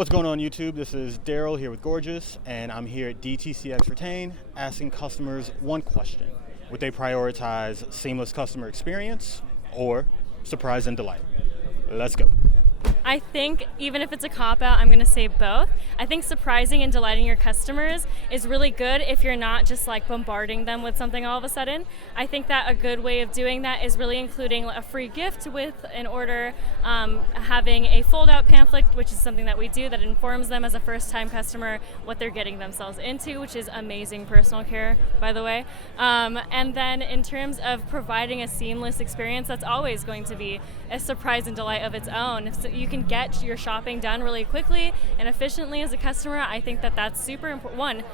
What's going on YouTube? This is Daryl here with Gorgias, and I'm here at DTCX Retain asking customers one question. Would they prioritize seamless customer experience or surprise and delight? Let's go. I think even if it's a cop-out, I'm going to say both. I think surprising and delighting your customers is really good if you're not just like bombarding them with something all of a sudden. I think that a good way of doing that is really including a free gift with an order, having a fold-out pamphlet, which is something that we do that informs them as a first-time customer what they're getting themselves into, which is amazing personal care, by the way. And then in terms of providing a seamless experience, that's always going to be a surprise and delight of its own. So you can get your shopping done really quickly and efficiently as a customer. I think that that's super important.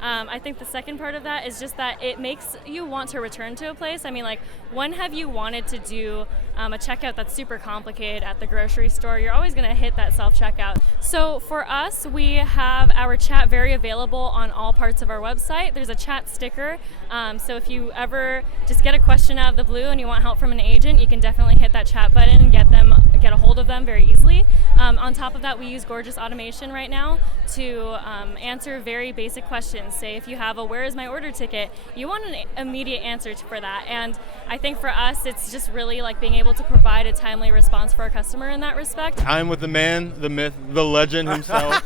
I think the second part of that is just that it makes you want to return to a place. I mean, like, when have you wanted to do a checkout that's super complicated at the grocery store? You're always going to hit that self-checkout. So for us, we have our chat very available on all parts of our website. There's a chat sticker. So if you ever just get a question out of the blue and you want help from an agent, you can definitely hit that chat button and get a hold of them very easily. On top of that, we use Gorgias automation right now to answer very basic questions. Say if you have a "where is my order ticket," you want an immediate answer for that. And I think for us, it's just really like being able to provide a timely response for our customer in that respect. I'm with the man, the myth, the legend himself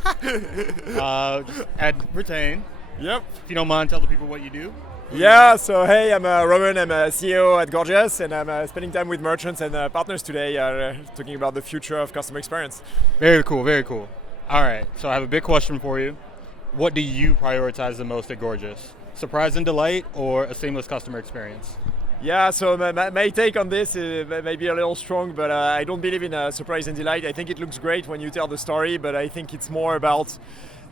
at Retain. Yep. If you don't mind, tell the people what you do. Yeah, so hey, I'm Romain, I'm a CEO at Gorgias, and I'm spending time with merchants and partners today talking about the future of customer experience. Very cool, very cool. All right, so I have a big question for you. What do you prioritize the most at Gorgias? Surprise and delight or a seamless customer experience? Yeah, so my take on this may be a little strong, but I don't believe in surprise and delight. I think it looks great when you tell the story, but I think it's more about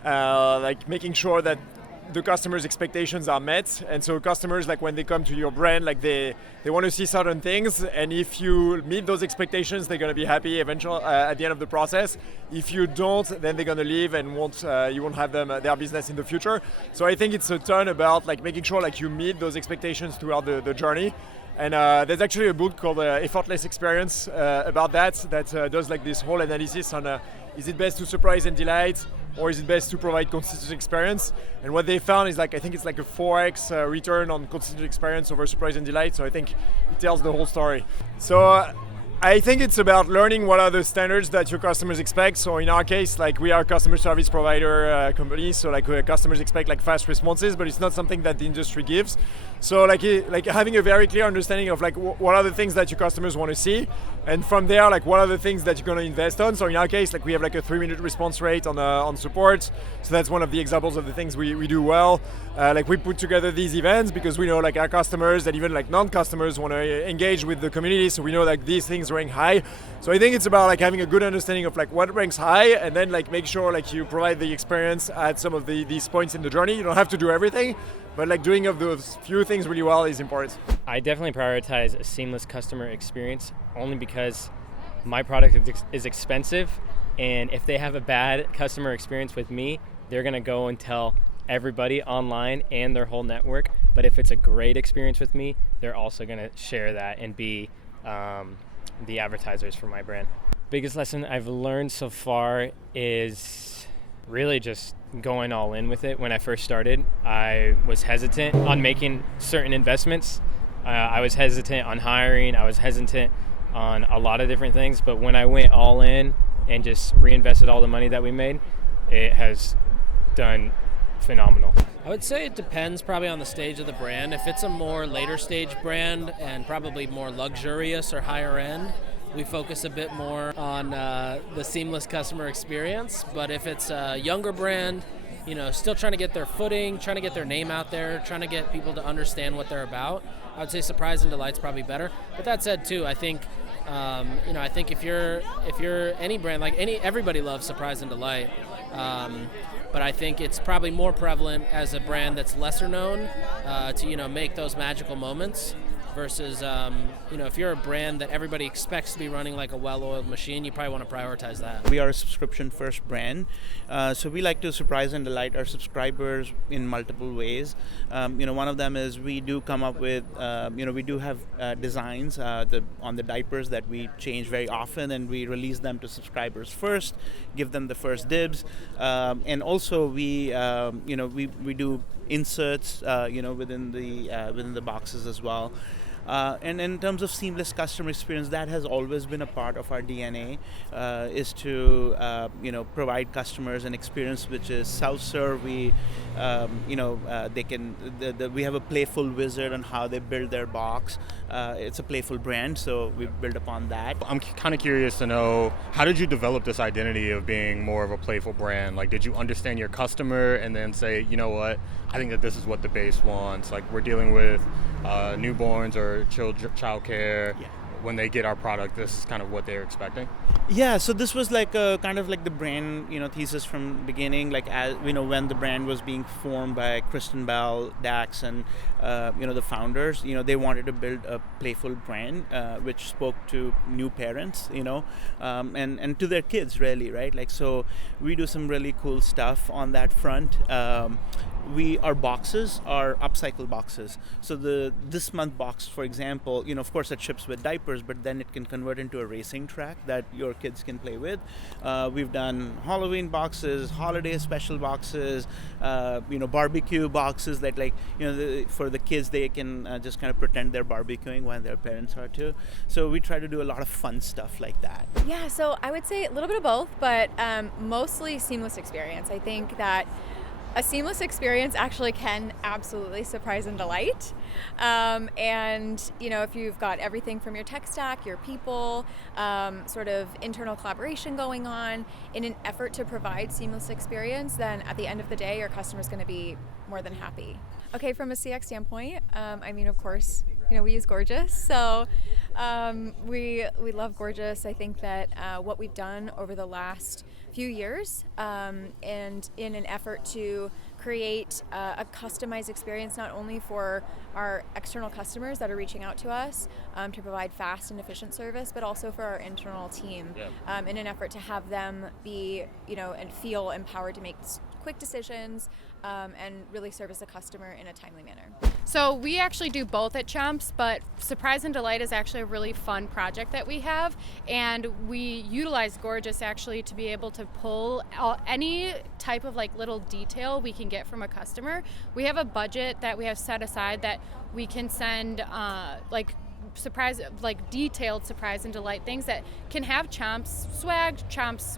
like making sure that the customers' expectations are met. And so customers, like when they come to your brand, like they want to see certain things, and if you meet those expectations, they're going to be happy eventually at the end of the process. If you don't, then they're going to leave and you won't have their business in the future. So I think it's a ton about like making sure like you meet those expectations throughout the journey. And there's actually a book called Effortless Experience about that does like this whole analysis on is it best to surprise and delight, or is it best to provide consistent experience? And what they found is like, I think it's like a 4x return on consistent experience over surprise and delight. So I think it tells the whole story. So I think it's about learning what are the standards that your customers expect. So in our case, like we are a customer service provider company, so like customers expect like fast responses, but it's not something that the industry gives. So like having a very clear understanding of like what are the things that your customers want to see, and from there like what are the things that you're going to invest on. So in our case, like we have like a 3-minute response rate on support. So that's one of the examples of the things we do well. Like we put together these events because we know like our customers and even like non-customers want to engage with the community. So we know like these things rank high. So I think it's about like having a good understanding of like what ranks high, and then like make sure like you provide the experience at some of these points in the journey. You don't have to do everything, but like doing of those few things really well is important. I definitely prioritize a seamless customer experience only because my product is expensive, and if they have a bad customer experience with me, they're gonna go and tell everybody online and their whole network. But if it's a great experience with me, they're also gonna share that and be the advertisers for my brand. Biggest lesson I've learned so far is really just going all in with it. When I first started, I was hesitant on making certain investments. I was hesitant on hiring. I was hesitant on a lot of different things. But when I went all in and just reinvested all the money that we made, it has done phenomenal. I would say it depends probably on the stage of the brand. If it's a more later stage brand and probably more luxurious or higher end, we focus a bit more on the seamless customer experience. But if it's a younger brand, you know, still trying to get their footing, trying to get their name out there, trying to get people to understand what they're about, I would say surprise and delight's probably better. But that said too, I think I think if you're any brand, like everybody loves surprise and delight. But I think it's probably more prevalent as a brand that's lesser known to make those magical moments. versus, if you're a brand that everybody expects to be running like a well-oiled machine, you probably want to prioritize that. We are a subscription-first brand, so we like to surprise and delight our subscribers in multiple ways. One of them is we do come up with, we do have designs on the diapers that we change very often, and we release them to subscribers first, give them the first dibs, and also we do inserts, within the boxes as well. And in terms of seamless customer experience, that has always been a part of our DNA, is to provide customers an experience which is self-serve. We we have a playful wizard on how they build their box. It's a playful brand, so we build upon that. I'm kind of curious to know, how did you develop this identity of being more of a playful brand? Like, did you understand your customer and then say, you know what, I think that this is what the base wants. Like, we're dealing with newborns or child care. Yeah. When they get our product, this is kind of what they're expecting. Yeah, so this was like a kind of like the brand, thesis from the beginning. Like, as when the brand was being formed by Kristen Bell, Dax, and the founders, they wanted to build a playful brand which spoke to new parents, and to their kids, really, right? Like, so we do some really cool stuff on that front. Our boxes are upcycle boxes. So this month box, for example, of course it ships with diapers, but then it can convert into a racing track that your kids can play with. We've done Halloween boxes, holiday special boxes, barbecue boxes that, like, for the kids, they can just kind of pretend they're barbecuing while their parents are too. So we try to do a lot of fun stuff like that. Yeah, so I would say a little bit of both, but mostly seamless experience. I think that a seamless experience actually can absolutely surprise and delight. If you've got everything from your tech stack, your people, sort of internal collaboration going on in an effort to provide seamless experience, then at the end of the day, your customer's going to be more than happy. Okay, from a CX standpoint, of course, we use Gorgias. So we love Gorgias. I think that what we've done over the last few years, and in an effort to create a customized experience not only for our external customers that are reaching out to us to provide fast and efficient service, but also for our internal team, in an effort to have them be, and feel empowered to make quick decisions and really service the customer in a timely manner. So we actually do both at Chomps, but Surprise and Delight is actually a really fun project that we have, and we utilize Gorgias actually to be able to pull any type of like little detail we can get from a customer. We have a budget that we have set aside that we can send detailed surprise and delight things that can have Chomps swag, Chomps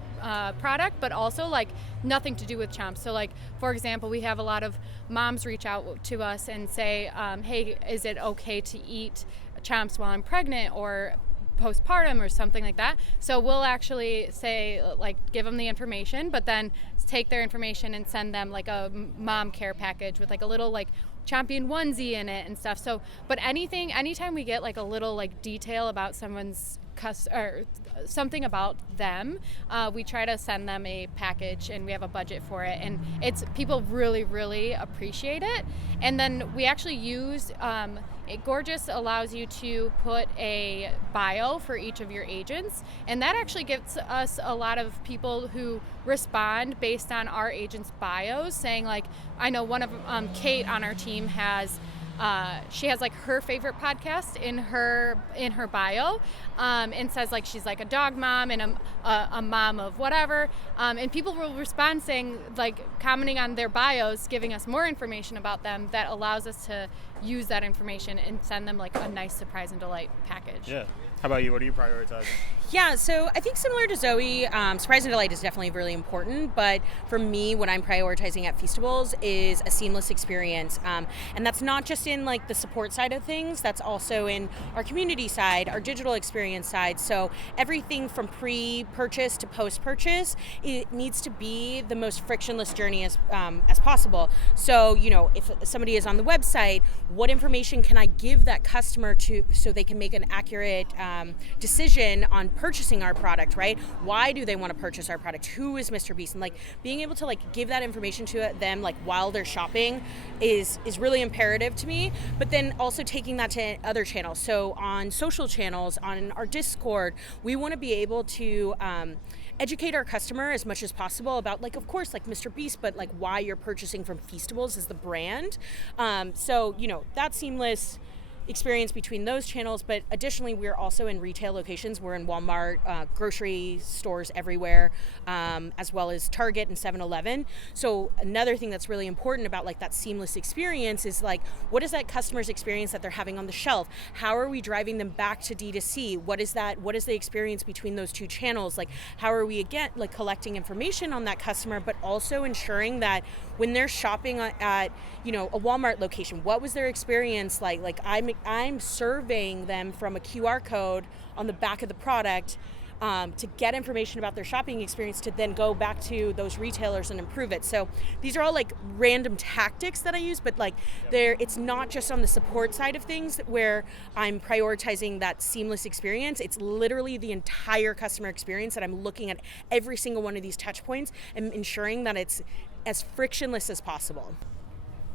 product, but also like nothing to do with Chomps. So like, for example, we have a lot of moms reach out to us and say, hey, is it okay to eat Chomps while I'm pregnant or postpartum or something like that? So we'll actually say, like, give them the information, but then take their information and send them like a mom care package with like a little like champion onesie in it and stuff. So, but anytime we get like a little like detail about someone's or something about them, we try to send them a package, and we have a budget for it, and people really, really appreciate it. And then we actually use Gorgias allows you to put a bio for each of your agents, and that actually gives us a lot of people who respond based on our agents' bios, saying like, I know one of Kate on our team has she has like her favorite podcast in her bio, and says like she's like a dog mom and a mom of whatever, and people will respond saying, like, commenting on their bios, giving us more information about them that allows us to use that information and send them like a nice surprise and delight package. Yeah. How about you? What are you prioritizing? Yeah, so I think similar to Zoe, surprise and delight is definitely really important, but for me, what I'm prioritizing at Feastables is a seamless experience, and that's not just in like the support side of things, that's also in our community side, our digital experience side. So everything from pre-purchase to post-purchase, it needs to be the most frictionless journey as possible. So, if somebody is on the website, what information can I give that customer so they can make an accurate decision on purchasing our product, right? Why do they want to purchase our product? Who is Mr. Beast? And like being able to like give that information to them like while they're shopping is really imperative to me. But then also taking that to other channels. So on social channels, on our Discord, we want to be able to educate our customer as much as possible about, like, of course, like Mr. Beast, but like why you're purchasing from Feastibles as the brand. So, you know, that seamless experience between those channels, but additionally we're also in retail locations. We're in Walmart, grocery stores everywhere, as well as Target and 7-Eleven. So another thing that's really important about like that seamless experience is like, what is that customer's experience that they're having on the shelf? How are we driving them back to D2C? What is the experience between those two channels? Like, how are we again like collecting information on that customer, but also ensuring that when they're shopping at, you know, a Walmart location, what was their experience like? Like I'm surveying them from a QR code on the back of the product to get information about their shopping experience to then go back to those retailers and improve it. So these are all like random tactics that I use, but like it's not just on the support side of things where I'm prioritizing that seamless experience. It's literally the entire customer experience that I'm looking at every single one of these touch points and ensuring that it's as frictionless as possible.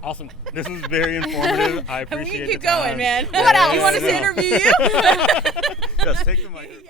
Awesome. This was very informative. I appreciate it. We keep going, man. Yeah, What else? You want us to interview you? Just take the mic.